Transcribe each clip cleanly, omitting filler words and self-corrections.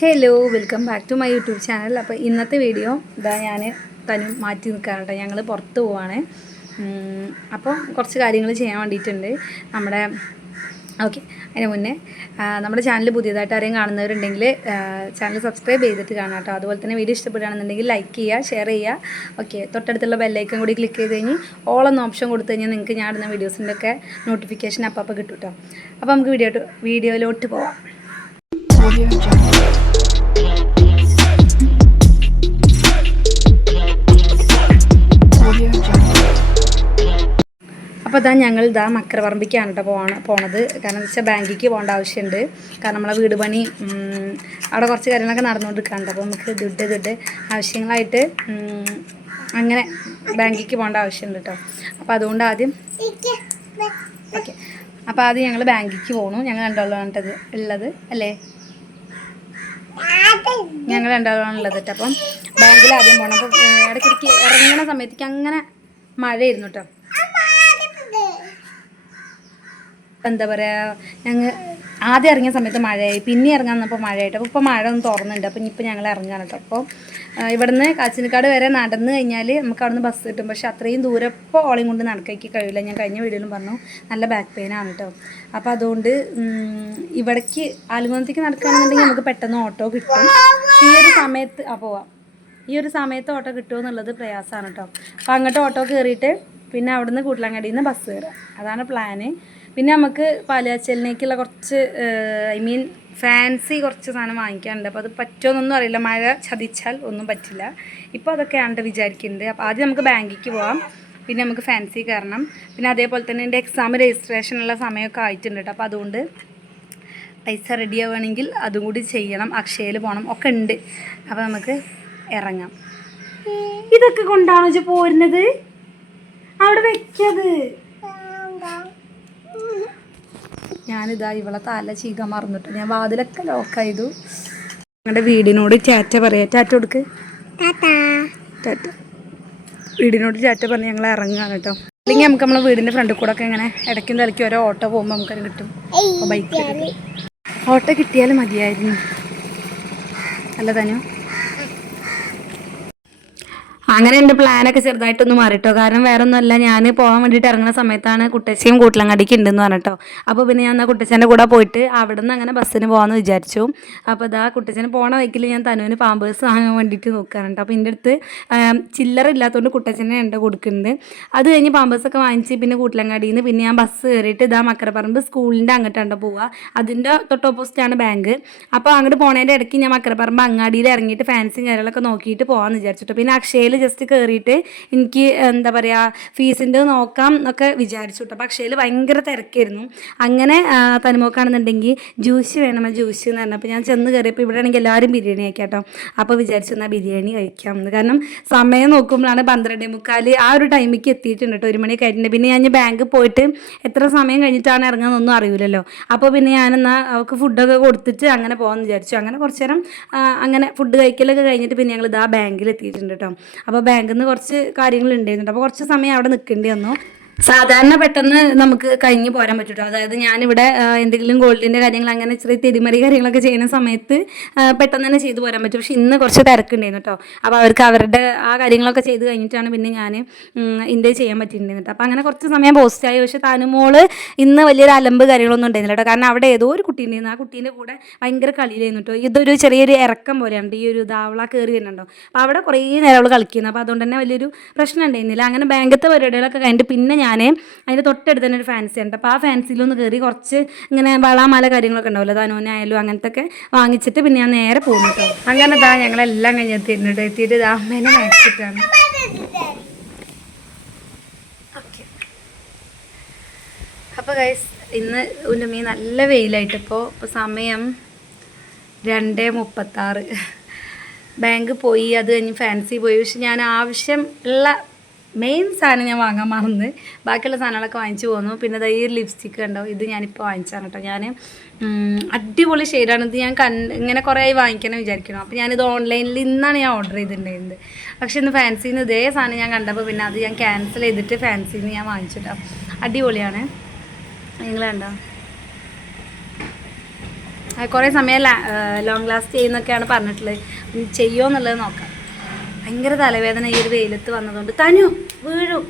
Hello, welcome back to my YouTube channel. അപ്പോൾ ഇന്നത്തെ video ഇതാ ഞാൻ തനി മാറ്റി നിൽക്കാറുണ്ട്. ഞങ്ങൾ പുറത്ത് പോവാണ്. അപ്പോൾ കുറച്ച് കാര്യങ്ങൾ ചെയ്യാൻ വേണ്ടിയിട്ടുണ്ട് നമ്മുടെ. ഓക്കെ, അതിന് മുന്നേ നമ്മുടെ ചാനൽ പുതിയതായിട്ട് ആരെയും കാണുന്നവരുണ്ടെങ്കിൽ ചാനൽ സബ്സ്ക്രൈബ് ചെയ്തിട്ട് കാണാം കേട്ടോ. അതുപോലെ തന്നെ വീഡിയോ ഇഷ്ടപ്പെടുകയാണെന്നുണ്ടെങ്കിൽ ലൈക്ക് ചെയ്യുക, ഷെയർ ചെയ്യുക. ഓക്കെ, തൊട്ടടുത്തുള്ള ബെല്ലൈക്കൺ കൂടി ക്ലിക്ക് ചെയ്ത് കഴിഞ്ഞ് ഓൾ എന്ന ഓപ്ഷൻ കൊടുത്തു കഴിഞ്ഞാൽ നിങ്ങൾക്ക് ഞാൻ ഇടുന്ന വീഡിയോസിൻ്റെ ഒക്കെ നോട്ടിഫിക്കേഷൻ അപ്പോൾ കിട്ടും കേട്ടോ. അപ്പോൾ നമുക്ക് വീഡിയോയിലോട്ട് പോവാം. അപ്പോൾ ഇതാ ഞങ്ങൾ മക്കരപറമ്പിക്കാണ് കേട്ടോ പോണത്. കാരണം എന്താ വെച്ചാൽ ബാങ്കിലേക്ക് പോകേണ്ട ആവശ്യമുണ്ട്. കാരണം നമ്മളെ വീട് പണി അവിടെ കുറച്ച് കാര്യങ്ങളൊക്കെ നടന്നുകൊണ്ടിരിക്കാറുണ്ട്. അപ്പോൾ നമുക്ക് ദുഡ് ആവശ്യങ്ങളായിട്ട് അങ്ങനെ ബാങ്കിലേക്ക് പോകേണ്ട ആവശ്യമുണ്ട് കേട്ടോ. അപ്പോൾ അതുകൊണ്ട് ആദ്യം ഞങ്ങൾ ബാങ്കിലേക്ക് പോകണു. ഞങ്ങൾ രണ്ടാളാണ് ഉള്ളത് അല്ലേ? ഞങ്ങൾ രണ്ടാളാണ് ഉള്ളത് കേട്ടോ. അപ്പം ബാങ്കിൽ ആദ്യം പോകണം. അപ്പോൾ ഇടയ്ക്കിടയ്ക്ക് ഇറങ്ങുന്ന സമയത്തേക്ക് അങ്ങനെ മഴയായിരുന്നു കേട്ടോ. എന്താ പറയുക, ഞങ്ങൾ ആദ്യം ഇറങ്ങിയ സമയത്ത് മഴയായി, പിന്നെ ഇറങ്ങാൻ വന്നപ്പോൾ മഴയായിട്ട്. അപ്പോൾ ഇപ്പോൾ മഴ ഒന്ന് തുറന്നുണ്ട്. അപ്പോൾ ഇനിയിപ്പോൾ ഞങ്ങൾ ഇറങ്ങാണ് കേട്ടോ. അപ്പോൾ ഇവിടുന്ന് കാച്ചിനിക്കാട് വരെ നടന്നു കഴിഞ്ഞാൽ നമുക്ക് അവിടെ നിന്ന് ബസ് കിട്ടും. പക്ഷേ അത്രയും ദൂരം ഇപ്പോൾ ഓളയും കൊണ്ട് നടക്കാക്കി കഴിയില്ല. ഞാൻ കഴിഞ്ഞ വീഡിയോയിലും പറഞ്ഞു നല്ല ബാക്ക് പെയിനാണ് കേട്ടോ. അപ്പോൾ അതുകൊണ്ട് ഇവിടേക്ക് ആലുകുന്നത്തേക്ക് നടക്കുകയാണെന്നുണ്ടെങ്കിൽ നമുക്ക് പെട്ടെന്ന് ഓട്ടോ കിട്ടും. ഈ ഒരു സമയത്ത് ഈ ഒരു സമയത്ത് ഓട്ടോ കിട്ടുമോ എന്നുള്ളത് പ്രയാസമാണ് കേട്ടോ. അപ്പോൾ അങ്ങോട്ട് ഓട്ടോ കയറിയിട്ട് പിന്നെ അവിടുന്ന് കൂട്ടിലങ്ങാടിയിൽ നിന്ന് ബസ് കയറുക, അതാണ് പ്ലാന്. പിന്നെ നമുക്ക് പാലുകാച്ചലിനേക്കുള്ള കുറച്ച് ഫാൻസി കുറച്ച് സാധനം വാങ്ങിക്കാനുണ്ട്. അപ്പോൾ അത് പറ്റുമോന്നൊന്നും അറിയില്ല. മഴ ചതിച്ചാൽ ഒന്നും പറ്റില്ല. ഇപ്പോൾ അതൊക്കെയാണ് വിചാരിക്കുന്നുണ്ട്. അപ്പോൾ ആദ്യം നമുക്ക് ബാങ്കിലേക്ക് പോകാം, പിന്നെ നമുക്ക് ഫാൻസി കയറണം. പിന്നെ അതേപോലെ തന്നെ എൻ്റെ എക്സാം രജിസ്ട്രേഷനുള്ള സമയമൊക്കെ ആയിട്ടുണ്ട് കേട്ടോ. അപ്പോൾ അതുകൊണ്ട് പൈസ റെഡി ആവുകയാണെങ്കിൽ അതും കൂടി ചെയ്യണം. അക്ഷയയിൽ പോകണം, ഒക്കെ ഉണ്ട്. അപ്പോൾ നമുക്ക് ഇറങ്ങാം. ഇതൊക്കെ കൊണ്ടാണോ പോരുന്നത്? അവിടെ വെക്കത്. ഞാനിതാ ഇവളെ തല ചീകാൻ മറന്നിട്ട് ഞാൻ വാതിലൊക്കെ ലോക്ക് ചെയ്തു. ഞങ്ങളുടെ വീടിനോട് ടാറ്റ പറയാം. ടാറ്റ കൊടുക്ക്. ടാറ്റ. വീടിനോട് ടാറ്റ പറഞ്ഞ് ഞങ്ങൾ ഇറങ്ങുകയാണ് കേട്ടോ. അല്ലെങ്കിൽ നമുക്ക് നമ്മളെ വീടിൻ്റെ ഫ്രണ്ടിൽ കൂടെ ഒക്കെ ഇങ്ങനെ ഇടയ്ക്കും തലയ്ക്കും ഓരോ ഓട്ടോ പോകുമ്പോൾ നമുക്കത് കിട്ടും. അപ്പോൾ ബൈക്ക് ഓട്ടോ കിട്ടിയാലും മതിയായിരുന്നു. അല്ല തനു? അങ്ങനെ എൻ്റെ പ്ലാനൊക്കെ ചെറുതായിട്ടൊന്ന് മാറിട്ടോ. കാരണം വേറെ ഒന്നുമല്ല, ഞാൻ പോകാൻ വേണ്ടിയിട്ട് ഇറങ്ങുന്ന സമയത്താണ് കുട്ടശ്ശിയും കൂട്ടിലങ്ങാടിക്ക് ഉണ്ടെന്ന് പറഞ്ഞിട്ടോ. അപ്പോൾ പിന്നെ ഞാൻ കുട്ടച്ഛൻ്റെ കൂടെ പോയിട്ട് അവിടെ നിന്ന് അങ്ങനെ ബസ്സിന് പോകാമെന്ന് വിചാരിച്ചു. അപ്പോൾ ഇതാ കുട്ടച്ഛന് പോണ വഴിക്കിൽ ഞാൻ തനുവിന് പാമ്പേഴ്സ് വാങ്ങാൻ വേണ്ടിയിട്ട് നോക്കാറുണ്ട്. അപ്പോൾ എൻ്റെ അടുത്ത് ചില്ലറ ഇല്ലാത്തതുകൊണ്ട് കുട്ടച്ഛനെ ഉണ്ട് കൊടുക്കുന്നുണ്ട്. അത് കഴിഞ്ഞ് പാമ്പേഴ്സൊക്കെ വാങ്ങിച്ച് പിന്നെ കൂട്ടിലങ്ങാടിയിൽ നിന്ന് പിന്നെ ഞാൻ ബസ് കയറിയിട്ട് ഇതാ മക്കരപ്പറമ്പ് സ്കൂളിൻ്റെ അങ്ങോട്ടാണ് പോവുക. അതിൻ്റെ തൊട്ട് ഓപ്പോസിറ്റാണ് ബാങ്ക്. അപ്പോൾ അങ്ങോട്ട് പോണതിൻ്റെ ഇടയ്ക്ക് ഞാൻ മക്കരപ്പറമ്പ് അങ്ങാടിയിൽ ഇറങ്ങിയിട്ട് ഫാൻസിയും കാര്യങ്ങളൊക്കെ നോക്കിയിട്ട് പോകാമെന്ന് വിചാരിച്ചിട്ടോ. പിന്നെ അക്ഷയയിൽ ജസ്റ്റ് കയറിയിട്ട് എനിക്ക് എന്താ പറയുക ഫീസിൻ്റെ നോക്കാം എന്നൊക്കെ വിചാരിച്ചു കേട്ടോ. പക്ഷേ അതിൽ ഭയങ്കര തിരക്കായിരുന്നു. അങ്ങനെ തനിമോക്കാണെന്നുണ്ടെങ്കിൽ ജ്യൂസ് വേണം, ജ്യൂസ് എന്ന് പറഞ്ഞപ്പോൾ ഞാൻ ചെന്ന് കയറിയപ്പോൾ ഇവിടെ ആണെങ്കിൽ എല്ലാവരും ബിരിയാണി കഴിക്കാം കേട്ടോ. അപ്പോൾ വിചാരിച്ചു എന്നാൽ ബിരിയാണി കഴിക്കാമെന്ന്. കാരണം സമയം നോക്കുമ്പോഴാണ് 12:45 ആ ഒരു ടൈമിലേക്ക് എത്തിയിട്ടുണ്ട് കേട്ടോ. 1 മണി കഴിഞ്ഞിട്ടുണ്ട്. പിന്നെ ഞാൻ ബാങ്കിൽ പോയിട്ട് എത്ര സമയം കഴിഞ്ഞിട്ടാണ് ഇറങ്ങാമെന്നൊന്നും അറിയില്ലല്ലോ. അപ്പോൾ പിന്നെ ഞാനെന്നാൽ അവൾക്ക് ഫുഡൊക്കെ കൊടുത്തിട്ട് അങ്ങനെ പോകാമെന്ന് വിചാരിച്ചു. അങ്ങനെ കുറച്ച് നേരം അങ്ങനെ ഫുഡ് കഴിക്കലൊക്കെ കഴിഞ്ഞിട്ട് പിന്നെ ഞങ്ങൾ ഇതാ ബാങ്കിൽ എത്തിയിട്ടുണ്ട് കേട്ടോ. അപ്പോൾ ബാങ്കിൽ നിന്ന് കുറച്ച് കാര്യങ്ങൾ ഉണ്ടായിരുന്നുണ്ട്. അപ്പോൾ കുറച്ച് സമയം അവിടെ നിൽക്കേണ്ടി വന്നു. സാധാരണ പെട്ടെന്ന് നമുക്ക് കഴിഞ്ഞ് പോരാൻ പറ്റും. അതായത് ഞാനിവിടെ എന്തെങ്കിലും ഗോൾഡിൻ്റെ കാര്യങ്ങൾ അങ്ങനെ ചെറിയ തിരിമറി കാര്യങ്ങളൊക്കെ ചെയ്യുന്ന സമയത്ത് പെട്ടെന്ന് തന്നെ ചെയ്തു പോരാൻ പറ്റും. പക്ഷെ ഇന്ന് കുറച്ച് തിരക്കുണ്ടായിരുന്നു കേട്ടോ. അപ്പോൾ അവർക്ക് അവരുടെ ആ കാര്യങ്ങളൊക്കെ ചെയ്ത് കഴിഞ്ഞിട്ടാണ് പിന്നെ ഞാൻ ഇന്ത്യ ചെയ്യാൻ പറ്റിയിട്ടുണ്ടായിരുന്നു കേട്ടോ. അപ്പോൾ അങ്ങനെ കുറച്ച് സമയം പോസ്റ്റായി. പക്ഷേ താനുമോള് ഇന്ന് വലിയൊരു അലമ്പ് കാര്യങ്ങളൊന്നും ഉണ്ടായിരുന്നില്ല കേട്ടോ. കാരണം അവിടെ ഏതോ ഒരു കുട്ടി ഉണ്ടായിരുന്നു. ആ കുട്ടീൻ്റെ കൂടെ ഭയങ്കര കളിയിലായിരുന്നു കേട്ടോ. ഇതൊരു ചെറിയൊരു ഇറക്കം പോലെയാണ് ഈ ഒരു ദാവള കയറി വരുന്നുണ്ടോ. അപ്പോൾ അവിടെ കുറേ നേരം അവൾ കളിക്കുന്നു. അപ്പോൾ അതുകൊണ്ട് തന്നെ വലിയൊരു പ്രശ്നം ഉണ്ടായിരുന്നില്ല. അങ്ങനെ ബാങ്കത്തെ പരിപാടികളൊക്കെ കഴിഞ്ഞിട്ട് പിന്നെ ഞാൻ അതിൻ്റെ തൊട്ടടുത്ത് തന്നെ ഒരു ഫാൻസി ഉണ്ട്. അപ്പോൾ ആ ഫാൻസിയിലൊന്ന് കയറി കുറച്ച് ഇങ്ങനെ വളമാല കാര്യങ്ങളൊക്കെ ഉണ്ടാവില്ല, ധാനുവിനായാലും അങ്ങനത്തെ ഒക്കെ വാങ്ങിച്ചിട്ട് പിന്നെ ഞാൻ നേരെ പോകുന്നു കേട്ടോ. അങ്ങനെ ഇതാ ഞങ്ങളെല്ലാം കഴിഞ്ഞെത്തിയിട്ടുണ്ട്. എത്തിയിട്ട് ഇതാ അമ്മേനെ മേടിച്ചിട്ടാണ്. അപ്പോൾ ഗൈസ് ഇന്ന് ഉന്നമീ നല്ല വെയിലായിട്ട് ഇപ്പോൾ സമയം 2:36. ബാങ്ക് പോയി, അത് കഴിഞ്ഞ് ഫാൻസി പോയി. പക്ഷെ ഞാൻ ആവശ്യമുള്ള മെയിൻ സാധനം ഞാൻ വാങ്ങാൻ മറന്ന് ബാക്കിയുള്ള സാധനങ്ങളൊക്കെ വാങ്ങിച്ചു പോന്നു. പിന്നെ ഈ ലിപ്സ്റ്റിക്ക് കണ്ടോ, ഇത് ഞാനിപ്പോൾ വാങ്ങിച്ചാണ് കേട്ടോ. ഞാൻ അടിപൊളി ഷെയ്ഡാണ് ഇത്. ഞാൻ ഇങ്ങനെ കുറേ ആയി വാങ്ങിക്കണം വിചാരിക്കണം. അപ്പോൾ ഞാനിത് ഓൺലൈനിൽ ഇന്നാണ് ഞാൻ ഓർഡർ ചെയ്തിട്ടുണ്ടായിരുന്നത്. പക്ഷേ ഇന്ന് ഫാൻസിയിൽ നിന്ന് ഇതേ സാധനം ഞാൻ കണ്ടപ്പോൾ പിന്നെ അത് ഞാൻ ക്യാൻസൽ ചെയ്തിട്ട് ഫാൻസിയിൽ നിന്ന് ഞാൻ വാങ്ങിച്ചിട്ടോ. അടിപൊളിയാണ്. നിങ്ങൾ കണ്ടോ? കുറേ സമയം ലോങ് ലാസ്റ്റ് ചെയ്യുന്നൊക്കെയാണ് പറഞ്ഞിട്ടുള്ളത്. ചെയ്യുമോ എന്നുള്ളത് നോക്കാം. ഭയങ്കര തലവേദന ഈ ഒരു വെയിലത്ത് വന്നതുകൊണ്ട്. തനു വീഴും.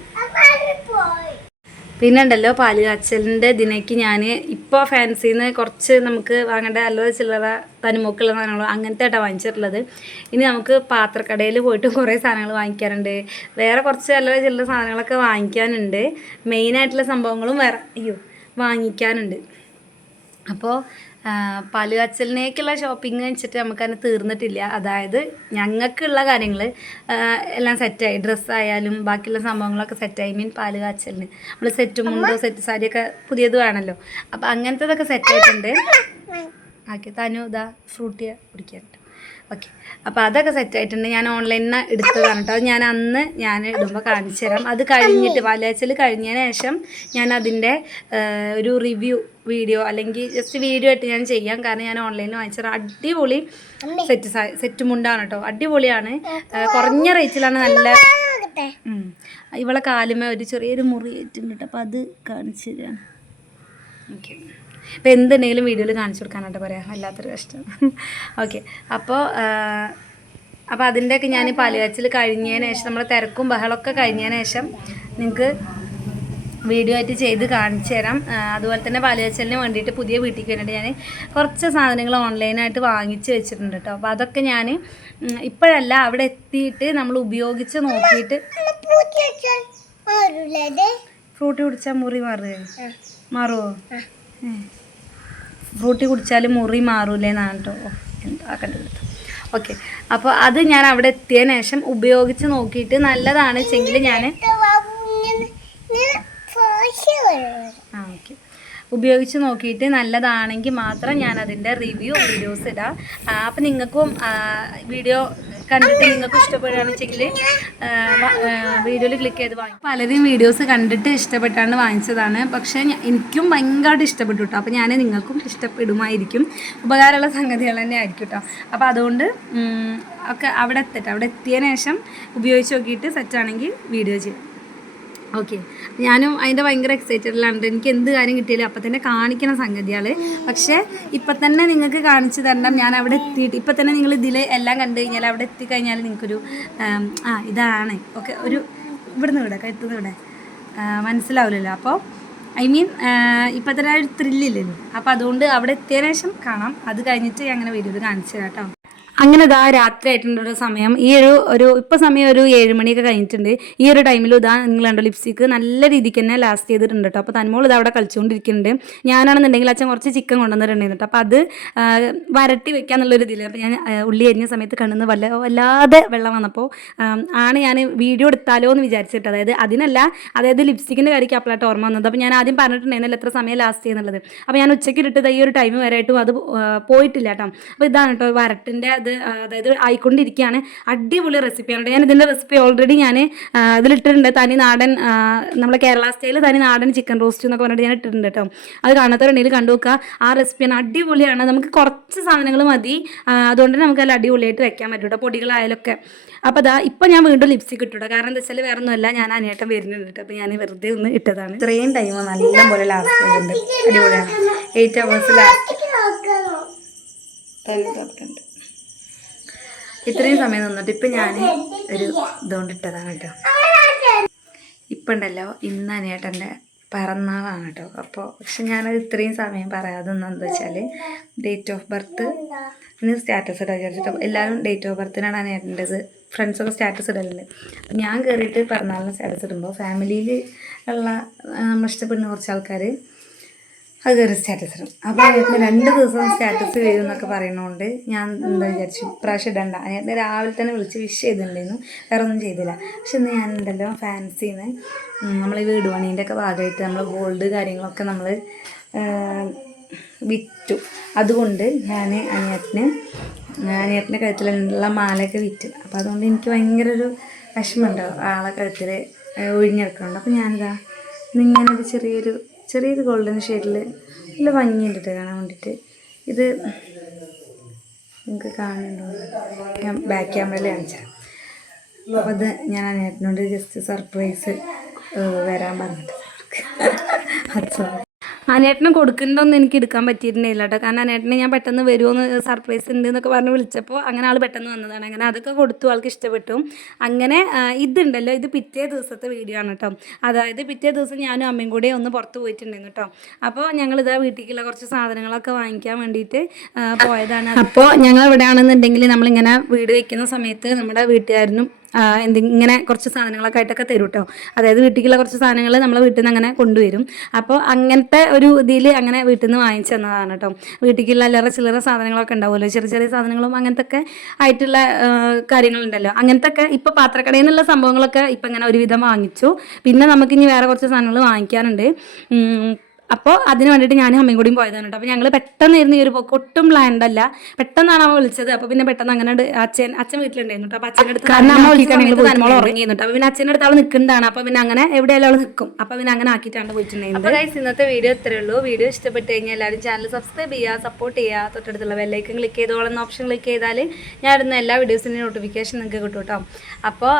പിന്നെ ഉണ്ടല്ലോ പാല് കാച്ചലിൻ്റെ ഇതിനേക്ക് ഞാൻ ഇപ്പോൾ ഫാൻസിയിൽ നിന്ന് കുറച്ച് നമുക്ക് വാങ്ങേണ്ട അല്ലറ ചില്ലറ തനിമൊക്കെയുള്ള സാധനങ്ങൾ അങ്ങനത്തെ ആയിട്ടാണ് വാങ്ങിച്ചിട്ടുള്ളത്. ഇനി നമുക്ക് പാത്രക്കടയിൽ പോയിട്ട് കുറേ സാധനങ്ങൾ വാങ്ങിക്കാറുണ്ട്. വേറെ കുറച്ച് അല്ലറ ചില്ലറ സാധനങ്ങളൊക്കെ വാങ്ങിക്കാനുണ്ട്. മെയിനായിട്ടുള്ള സംഭവങ്ങളും വേറെ വാങ്ങിക്കാനുണ്ട്. അപ്പോൾ പാല് കാച്ചലിനേക്കുള്ള ഷോപ്പിംഗ് വെച്ചിട്ട് നമുക്കതിന് തീർന്നിട്ടില്ല. അതായത് ഞങ്ങൾക്കുള്ള കാര്യങ്ങൾ എല്ലാം സെറ്റായി. ഡ്രസ്സായാലും ബാക്കിയുള്ള സംഭവങ്ങളൊക്കെ സെറ്റായി. മീൻ പാല് കാച്ചലിന് നമ്മൾ സെറ്റും മുണ്ടോ സെറ്റ് സാരിയൊക്കെ പുതിയത് വേണമല്ലോ. അപ്പോൾ അങ്ങനത്തതൊക്കെ സെറ്റായിട്ടുണ്ട്. ഓക്കെ, തനു ഇതാ ഫ്രൂട്ടി കുടിക്കാനുണ്ട്. ഓക്കെ, അപ്പോൾ അതൊക്കെ സെറ്റായിട്ടുണ്ട്. ഞാൻ ഓൺലൈനിൽ നിന്ന് എടുത്തതാണ് കേട്ടോ. അത് ഞാൻ ഇടുമ്പോൾ കാണിച്ചു തരാം. അത് കഴിഞ്ഞിട്ട് പാലുകാച്ചൽ കഴിഞ്ഞതിന് ശേഷം ഞാൻ അതിൻ്റെ ഒരു റിവ്യൂ വീഡിയോ അല്ലെങ്കിൽ ജസ്റ്റ് വീഡിയോ ആയിട്ട് ഞാൻ ചെയ്യാം. കാരണം ഞാൻ ഓൺലൈനിൽ വാങ്ങിച്ചത് അടിപൊളി സെറ്റ് മുണ്ടാണ് കേട്ടോ. അടിപൊളിയാണ്. കുറഞ്ഞ റേറ്റിലാണ്. നല്ല ഇവളെ കാലുമേ ഒരു ചെറിയൊരു മുറി ഏറ്റുണ്ട് കേട്ടോ. അപ്പോൾ അത് കാണിച്ചു തരാം. ഓക്കെ, അപ്പോൾ എന്തുണ്ടെങ്കിലും വീഡിയോയിൽ കാണിച്ചു കൊടുക്കാനായിട്ട് പറയാം. വല്ലാത്തൊരു കഷ്ടം. ഓക്കെ, അപ്പോൾ അതിൻ്റെയൊക്കെ ഞാൻ പാലുകാച്ചൽ കഴിഞ്ഞതിന് ശേഷം നമ്മുടെ തിരക്കും ബഹളമൊക്കെ കഴിഞ്ഞതിന് ശേഷം നിങ്ങൾക്ക് വീഡിയോ ആയിട്ട് ചെയ്ത് കാണിച്ചു തരാം. അതുപോലെ തന്നെ പാലുകാച്ചലിന് വേണ്ടിയിട്ട് പുതിയ വീട്ടിലേക്ക് വേണ്ടിയിട്ട് ഞാൻ കുറച്ച് സാധനങ്ങൾ ഓൺലൈനായിട്ട് വാങ്ങിച്ച് വെച്ചിട്ടുണ്ട് കേട്ടോ. അപ്പോൾ അതൊക്കെ ഞാൻ ഇപ്പോഴല്ല, അവിടെ എത്തിയിട്ട് നമ്മൾ ഉപയോഗിച്ച് നോക്കിയിട്ട്. ഫ്രൂട്ടി കുടിച്ചാൽ മുറി മാറുമോ? ഫ്രൂട്ടി കുടിച്ചാൽ മുറി മാറൂലേന്നാണ് കേട്ടോ. എന്താ കണ്ടുപിടുത്തം. ഓക്കെ, അപ്പോൾ അത് ഞാൻ അവിടെ എത്തിയതിന് ശേഷം ഉപയോഗിച്ച് നോക്കിയിട്ട് നല്ലതാണ് വെച്ചെങ്കിൽ ഞാൻ ഓക്കെ ഉപയോഗിച്ച് നോക്കിയിട്ട് നല്ലതാണെങ്കിൽ മാത്രം ഞാൻ അതിൻ്റെ റിവ്യൂ വീഡിയോസ് ഇടാം. അപ്പം നിങ്ങൾക്കും വീഡിയോ കണ്ടിട്ട് നിങ്ങൾക്ക് ഇഷ്ടപ്പെടുകയാണെന്ന് വെച്ചെങ്കിൽ വീഡിയോയിൽ ക്ലിക്ക് ചെയ്ത് വാങ്ങി. പലരും വീഡിയോസ് കണ്ടിട്ട് ഇഷ്ടപ്പെട്ടാണ് വാങ്ങിച്ചതാണ്. പക്ഷേ എനിക്കും ഭയങ്കരമായിട്ട് ഇഷ്ടപ്പെട്ടു കേട്ടോ. അപ്പോൾ ഞാൻ നിങ്ങൾക്കും ഇഷ്ടപ്പെടുമായിരിക്കും. ഉപകാരമുള്ള സംഗതികൾ തന്നെ ആയിരിക്കും കേട്ടോ. അപ്പോൾ അതുകൊണ്ട് ഒക്കെ അവിടെ എത്തിയതിന് ശേഷം ഉപയോഗിച്ച് നോക്കിയിട്ട് സെറ്റാണെങ്കിൽ വീഡിയോ ചെയ്യും. ഓക്കെ, ഞാനും അതിൻ്റെ ഭയങ്കര എക്സൈറ്റഡിലാണ്. എനിക്ക് എന്ത് കാര്യം കിട്ടിയാലും അപ്പം തന്നെ കാണിക്കണം സംഗതികൾ. പക്ഷേ ഇപ്പം തന്നെ നിങ്ങൾക്ക് കാണിച്ചു തരണം. ഞാൻ അവിടെ എത്തിയിട്ട് ഇപ്പം തന്നെ നിങ്ങൾ ഇതിൽ എല്ലാം കണ്ടു കഴിഞ്ഞാൽ അവിടെ എത്തിക്കഴിഞ്ഞാൽ നിങ്ങൾക്കൊരു ഇതാണ് ഓക്കെ ഒരു ഇവിടുന്ന് ഇവിടെ കഴുത്തുനിന്ന് ഇവിടെ മനസ്സിലാവില്ലല്ലോ. അപ്പോൾ ഇപ്പം തന്നെ ഒരു ത്രില്ലില്ലല്ലോ. അപ്പോൾ അതുകൊണ്ട് അവിടെ എത്തിയതിനു ശേഷം കാണാം. അത് കഴിഞ്ഞിട്ട് അങ്ങനെ വീഡിയോയിൽ കാണിച്ചു തരാം കേട്ടോ. അങ്ങനെ ഇതാ രാത്രി ആയിട്ടുണ്ടൊരു സമയം. ഈ ഇപ്പോൾ സമയം ഒരു 7 മണിയൊക്കെ കഴിഞ്ഞിട്ടുണ്ട്. ഈ ഒരു ടൈമിൽ ഇതാ നിങ്ങൾ കണ്ടോ ലിപ്സ്റ്റിക്ക് നല്ല രീതിക്ക് തന്നെ ലാസ്റ്റ് ചെയ്തിട്ടുണ്ട് കേട്ടോ. അപ്പോൾ തന്മോൾ ഇത് അവിടെ കളിച്ചുകൊണ്ടിരിക്കുന്നുണ്ട്. ഞാനാണെന്നുണ്ടെങ്കിൽ അച്ഛൻ കുറച്ച് ചിക്കൻ കൊണ്ടുവന്നിട്ടുണ്ടായിരുന്നു കേട്ടോ. അപ്പോൾ അത് വരട്ടി വെക്കാന്നുള്ളൊരു ഇതില്ല. അപ്പോൾ ഞാൻ ഉള്ളി അരിഞ്ഞ സമയത്ത് കണ്ണുന്ന് വല്ലാതെ വെള്ളം വന്നപ്പോൾ ഞാൻ വീഡിയോ എടുത്താലോ എന്ന് വിചാരിച്ചിട്ട്. അതായത് ലിപ്സ്റ്റിക്കിൻ്റെ കാര്യമൊക്കെ അപ്പോഴായിട്ട് ഓർമ്മ വന്നത്. അപ്പോൾ ഞാൻ ആദ്യം പറഞ്ഞിട്ടുണ്ടായിരുന്നില്ല എത്ര സമയം ലാസ്റ്റ് ചെയ്യുന്നുള്ളത്. അപ്പോൾ ഞാൻ ഉച്ചയ്ക്ക് ഇട്ടിട്ട് ഈ ഒരു ടൈം വരെയായിട്ടും അത് പോയിട്ടില്ല കേട്ടോ. അപ്പോൾ ഇതാണ് കേട്ടോ വരട്ടിൻ്റെ അതായത് ആയിക്കൊണ്ടിരിക്കുകയാണ്. അടിപൊളി റെസിപ്പിയാണ്. ഞാൻ ഇതിൻ്റെ റെസിപ്പി ഓൾറെഡി ഞാൻ അതിലിട്ടിട്ടുണ്ട്. തനി നാടൻ നമ്മളെ കേരള സ്റ്റൈൽ തനി നാടൻ ചിക്കൻ റോസ്റ്റ് എന്നൊക്കെ പറഞ്ഞിട്ട് ഞാൻ ഇട്ടിട്ടുണ്ട് കേട്ടോ. അത് കാണാത്തവരുണ്ടെങ്കിൽ കണ്ടു നോക്കുക. ആ റെസിപ്പിയാണ്, അടിപൊളിയാണ്. നമുക്ക് കുറച്ച് സാധനങ്ങൾ മതി. അതുകൊണ്ട് തന്നെ നമുക്ക് നല്ല അടിപൊളിയായിട്ട് വെക്കാൻ പറ്റും കേട്ടോ, പൊടികളായാലൊക്കെ. അപ്പോൾ ഇപ്പം ഞാൻ വീണ്ടും ലിപ്സ്റ്റിക് ഇട്ടു. കാരണം എന്താ വെച്ചാൽ വേറെ ഒന്നുമല്ല, ഞാൻ അനിയേട്ടൻ വരുന്നുണ്ട് കേട്ടോ. അപ്പോൾ ഞാൻ വെറുതെ ഒന്ന് ഇട്ടതാണ്. ഇത്രയും ടൈം നല്ല പോലെ ലാസ്റ്റ് ചെയ്തിട്ടുണ്ട്. അടിപൊളിയാണ്. 8 hours ലാസ്റ്റ് തന്നെ ഇത്രയും സമയം നിന്നിട്ട് ഇപ്പം ഞാൻ ഒരു ഇതുകൊണ്ട് ഇട്ടതാണ് കേട്ടോ. ഇപ്പം ഉണ്ടല്ലോ ഇന്ന് അനിയേട്ടൻ്റെ പിറന്നാളാണ് കേട്ടോ. അപ്പോൾ പക്ഷെ ഞാനത് ഇത്രയും സമയം പറയാതെ എന്താ വെച്ചാൽ ഡേറ്റ് ഓഫ് ബർത്ത് ഇന്ന് സ്റ്റാറ്റസ് ഇടാൻ വിചാരിച്ചിട്ട് എല്ലാവരും ഡേറ്റ് ഓഫ് ബർത്തിനാണ് അനിയേട്ടൻ്റെത്. ഫ്രണ്ട്സൊക്കെ സ്റ്റാറ്റസ് ഇടലുണ്ട്. അപ്പം ഞാൻ കയറിയിട്ട് പിറന്നാളിന് സ്റ്റാറ്റസ് ഇടുമ്പോൾ ഫാമിലിയിൽ ഉള്ള നമ്മൾ ഇഷ്ടപ്പെടുന്ന കുറച്ച് ആൾക്കാർ അത് കയറി സ്റ്റാറ്റസ് ഇടും. അപ്പോൾ അതിന് 2 ദിവസം സ്റ്റാറ്റസ് വരും എന്നൊക്കെ പറയുന്നതുകൊണ്ട് ഞാൻ എന്താ വിചാരിച്ചു ഇപ്രാവശ്യം ഇടണ്ട. അതിന് രാവിലെ തന്നെ വിളിച്ച് വിഷ് ചെയ്തിട്ടുണ്ടായിരുന്നു, വേറെ ഒന്നും ചെയ്തില്ല. പക്ഷെ ഇന്ന് ഞാനുണ്ടല്ലോ ഫാൻസിന്ന് നമ്മൾ ഈ വീട് പണീൻ്റെ ഒക്കെ ഭാഗമായിട്ട് നമ്മൾ ഗോൾഡ് കാര്യങ്ങളൊക്കെ നമ്മൾ വിറ്റു. അതുകൊണ്ട് ഞാൻ അനിയത്തിൻ്റെ കഴുത്തിലുള്ള മാലയൊക്കെ വിറ്റു. അപ്പോൾ അതുകൊണ്ട് എനിക്ക് ഭയങ്കര ഒരു വിഷമമുണ്ടാവും ആളെ കഴുത്തിൽ ഒഴിഞ്ഞെടുക്കുന്നുണ്ട്. അപ്പോൾ ഞാനിതാ ഇങ്ങനെ ഒരു ചെറിയൊരു ഗോൾഡൻ ഷെയ്ഡിൽ നല്ല ഭംഗിയുണ്ട് കാണാൻ വേണ്ടിയിട്ട്. ഇത് നിങ്ങൾക്ക് കാണുന്നുണ്ടോ? ഞാൻ ബാക്ക് ക്യാമറയിൽ കാണിച്ചാൽ. അപ്പോൾ അത് ഞാൻ അനിയത്തിനോട് ജസ്റ്റ് സർപ്രൈസ് വരാൻ പറഞ്ഞിട്ട് അത് അനേട്ടന് കൊടുക്കേണ്ടതൊന്നും എനിക്ക് എടുക്കാൻ പറ്റിയിട്ടുണ്ടായില്ല കേട്ടോ. കാരണം അനേട്ടനെ ഞാൻ പെട്ടെന്ന് വരുമോ സർപ്രൈസ് ഉണ്ട് എന്നൊക്കെ പറഞ്ഞ് വിളിച്ചപ്പോൾ അങ്ങനെ ആൾ പെട്ടെന്ന് വന്നതാണ്. അങ്ങനെ അതൊക്കെ കൊടുത്തു, ആൾക്ക് ഇഷ്ടപ്പെട്ടു. അങ്ങനെ ഇതുണ്ടല്ലോ, ഇത് പിറ്റേ ദിവസത്തെ വീഡിയോ ആണ് കേട്ടോ. അതായത് പിറ്റേ ദിവസം ഞാനും അമ്മയും കൂടെ ഒന്ന് പുറത്ത് പോയിട്ടുണ്ടായിരുന്നു കേട്ടോ. അപ്പോൾ ഞങ്ങളിതാ വീട്ടിലേക്കുള്ള കുറച്ച് സാധനങ്ങളൊക്കെ വാങ്ങിക്കാൻ വേണ്ടിയിട്ട് പോയതാണ്. അപ്പോൾ ഞങ്ങൾ എവിടെയാണെന്നുണ്ടെങ്കിൽ നമ്മളിങ്ങനെ വീട് വയ്ക്കുന്ന സമയത്ത് നമ്മുടെ വീട്ടുകാരനും ഇങ്ങനെ കുറച്ച് സാധനങ്ങളൊക്കെ ആയിട്ടൊക്കെ തരും കേട്ടോ. അതായത് വീട്ടിലേക്കുള്ള കുറച്ച് സാധനങ്ങൾ നമ്മളെ വീട്ടിൽ നിന്ന് അങ്ങനെ കൊണ്ടുവരും. അപ്പോൾ അങ്ങനത്തെ ഒരു ഇതിൽ അങ്ങനെ വീട്ടിൽ നിന്ന് വാങ്ങിച്ചു തന്നതാണ് കേട്ടോ. വീട്ടിലേക്കുള്ള അല്ലറ ചില്ലറ സാധനങ്ങളൊക്കെ ഉണ്ടാവുമല്ലോ, ചെറിയ ചെറിയ സാധനങ്ങളും അങ്ങനത്തെ ഒക്കെ ആയിട്ടുള്ള കാര്യങ്ങളുണ്ടല്ലോ. അങ്ങനത്തെ ഒക്കെ ഇപ്പോൾ പാത്രക്കടയിൽ നിന്നുള്ള സംഭവങ്ങളൊക്കെ ഇപ്പം ഇങ്ങനെ ഒരുവിധം വാങ്ങിച്ചു. പിന്നെ നമുക്കിനി വേറെ കുറച്ച് സാധനങ്ങൾ വാങ്ങിക്കാനുണ്ട്. അപ്പോൾ അതിന് വേണ്ടിയിട്ട് ഞാനും അമ്മയും കൂടിയും പോയതാണ് കേട്ടോ. അപ്പോൾ ഞങ്ങൾ പെട്ടെന്നായിരുന്നു ഈ ഒരു പോക്ക്, ഒട്ടും പ്ലാൻഡ് അല്ല. പെട്ടെന്നാണ് അവൻ വിളിച്ചത്. അപ്പോൾ പിന്നെ പെട്ടെന്ന് അങ്ങനെ അച്ഛൻ വീട്ടിലുണ്ടായിരുന്നു കേട്ടോ. അപ്പോൾ അച്ഛൻ്റെ അടുത്ത് നമ്മൾ ഉറങ്ങിയിരുന്നു കേട്ടോ. അപ്പോൾ പിന്നെ അച്ഛൻ്റെ അടുത്ത് ആൾ നിൽക്കുന്നതാണ്. അപ്പോൾ പിന്നെ അങ്ങനെ എവിടെയായാലും ആൾ നിൽക്കും. അപ്പോൾ പിന്നെ അങ്ങനെ ആക്കിയിട്ടാണ് പോയിട്ടുണ്ടായിരുന്നത്. അപ്പോൾ ഗൈസ്, ഇന്നത്തെ വീഡിയോ ഇത്രയേ ഉള്ളൂ. വീഡിയോ ഇഷ്ടപ്പെട്ട് കഴിഞ്ഞാൽ എല്ലാവരും ചാനൽ സബ്സ്ക്രൈബ് ചെയ്യുക, സപ്പോർട്ട് ചെയ്യുക. തൊട്ടടുത്തുള്ള ബെല്ലൈക്കൺ ക്ലിക്ക് ചെയ്തോളെന്ന ഓപ്ഷൻ ക്ലിക്ക് ചെയ്താൽ ഞാൻ ഇടുന്ന എല്ലാ വീഡിയോസിൻ്റെയും നോട്ടിഫിക്കേഷൻ നിങ്ങൾക്ക് കിട്ടും കേട്ടോ. അപ്പോൾ